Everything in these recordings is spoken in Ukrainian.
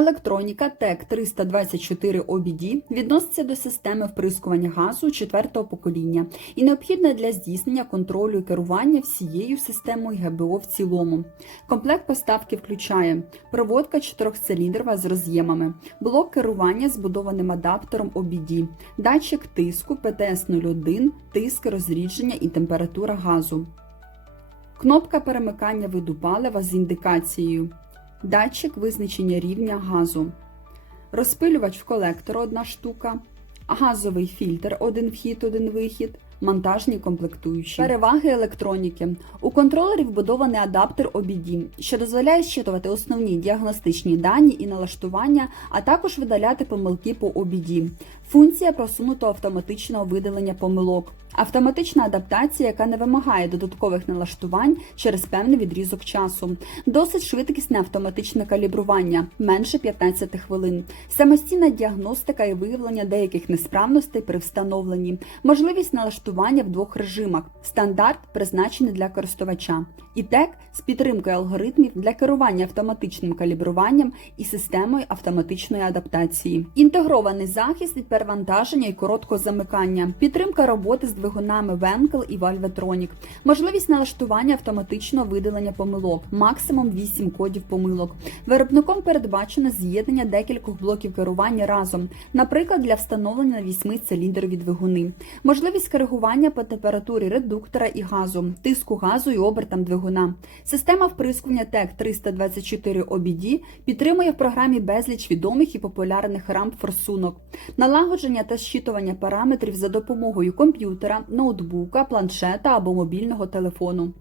Електроніка ТЕК 324 OBD відноситься до системи вприскування газу четвертого покоління і необхідна для здійснення контролю і керування всією системою ГБО в цілому. Комплект поставки включає проводка чотирьохциліндрова з роз'ємами, блок керування збудованим адаптером OBD, датчик тиску ПТС-01, тиск розрідження і температура газу. Кнопка перемикання виду палива з індикацією. Датчик визначення рівня газу. Розпилювач в колектор одна штука. Газовий фільтр один вхід, один вихід. Монтажні комплектуючі. Переваги електроніки. У контролері вбудований адаптер OBD, що дозволяє щитувати основні діагностичні дані і налаштування, а також видаляти помилки по OBD. Функція просунутого автоматичного видалення помилок. Автоматична адаптація, яка не вимагає додаткових налаштувань через певний відрізок часу. Досить швидкісне автоматичне калібрування менше 15 хвилин. Самостійна діагностика і виявлення деяких несправностей при встановленні. Можливість налаштування в двох режимах. Стандарт призначений для користувача. І ТЕК з підтримкою алгоритмів для керування автоматичним калібруванням і системою автоматичної адаптації. Інтегрований захист від перевантаження і короткого замикання. Підтримка роботи з двигунами Венкел і Valvetronic. Можливість налаштування автоматичного видалення помилок, максимум 8 кодів помилок. Виробником передбачено з'єднання декількох блоків керування разом, наприклад, для встановлення на 8-циліндрові двигуни. Можливість коригування по температурі редуктора і газу, тиску газу і обертам двигуна. Система вприскування ТЕК 324 OBD підтримує в програмі безліч відомих і популярних рамп форсунок, налагодження та щитування параметрів за допомогою комп'ютера, ноутбука, планшета або мобільного телефону.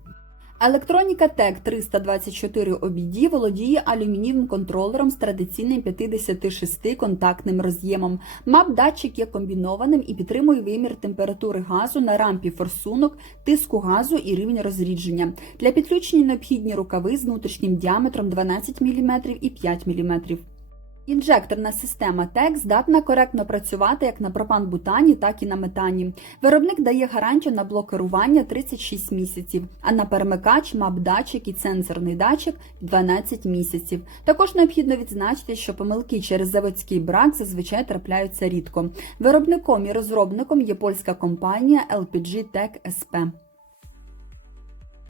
Електроніка TEC 324 OBD володіє алюмінієвим контролером з традиційним 56-контактним роз'ємом. МАП-датчик є комбінованим і підтримує вимір температури газу на рампі форсунок, тиску газу і рівень розрідження. Для підключення необхідні рукави з внутрішнім діаметром 12 мм і 5 мм. Інжекторна система ТЕК здатна коректно працювати як на пропан-бутані, так і на метані. Виробник дає гарантію на блок керування 36 місяців, а на перемикач, мап-датчик і сенсорний датчик 12 місяців. Також необхідно відзначити, що помилки через заводський брак зазвичай трапляються рідко. Виробником і розробником є польська компанія LPG Tech SP.